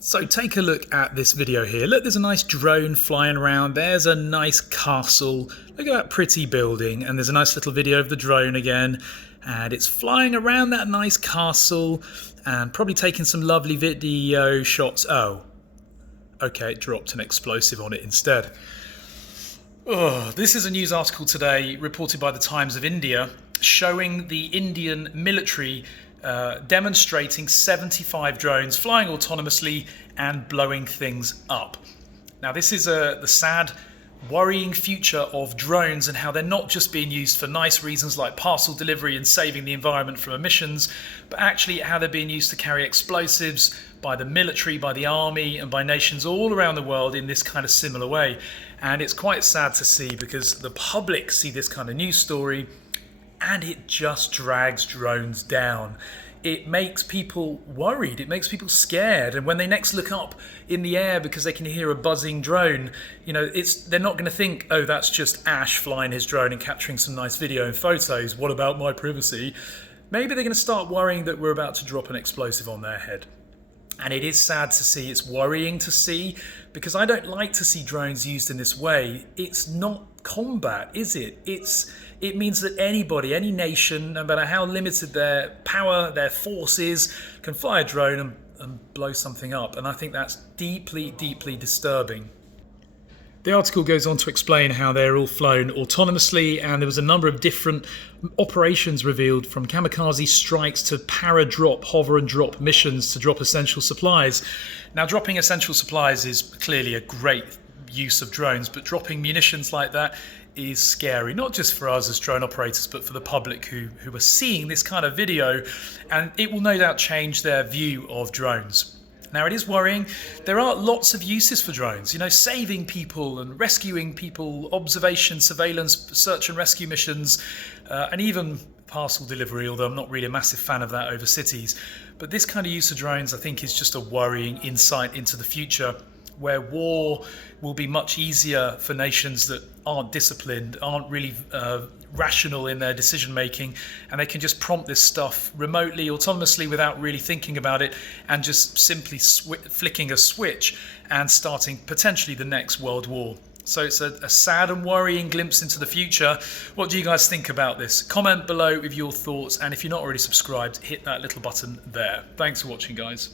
So take a look at this video here. Look, there's a nice drone flying around. There's a nice castle. Look at that pretty building. And there's a nice little video of the drone again. And it's flying around that nice castle and probably taking some lovely video shots. Oh, okay, it dropped an explosive on it instead. Oh, this is a news article today reported by the Times of India showing the Indian military demonstrating 75 drones flying autonomously and blowing things up. Now this is the sad, worrying future of drones and how they're not just being used for nice reasons like parcel delivery and saving the environment from emissions, but actually how they're being used to carry explosives by the military, by the army, and by nations all around the world in this kind of similar way. And it's quite sad to see because the public see this kind of news story and it just drags drones down. It makes people worried, it makes people scared, and when they next look up in the air because they can hear a buzzing drone, they're not going to think, oh, that's just Ash flying his drone and capturing some nice video and photos, what about my privacy? Maybe they're going to start worrying that we're about to drop an explosive on their head. And it is sad to see, it's worrying to see, because I don't like to see drones used in this way. It's not combat, is it? It means that anybody, any nation, no matter how limited their power, their force is, can fly a drone and blow something up. And I think that's deeply, deeply disturbing. The article goes on to explain how they're all flown autonomously, and there was a number of different operations revealed, from kamikaze strikes to para-drop, hover and drop missions to drop essential supplies. Now, dropping essential supplies is clearly a great use of drones, but dropping munitions like that is scary, not just for us as drone operators, but for the public who are seeing this kind of video, and it will no doubt change their view of drones. Now, it is worrying. There are lots of uses for drones, saving people and rescuing people, observation, surveillance, search and rescue missions, and even parcel delivery, although I'm not really a massive fan of that over cities. But this kind of use of drones, I think, is just a worrying insight into the future, where war will be much easier for nations that aren't disciplined, aren't really rational in their decision making, and they can just prompt this stuff remotely, autonomously, without really thinking about it, and just simply flicking a switch and starting potentially the next world war. So it's a sad and worrying glimpse into the future. What do you guys think about this? Comment below with your thoughts, and if you're not already subscribed, hit that little button there. Thanks for watching, guys.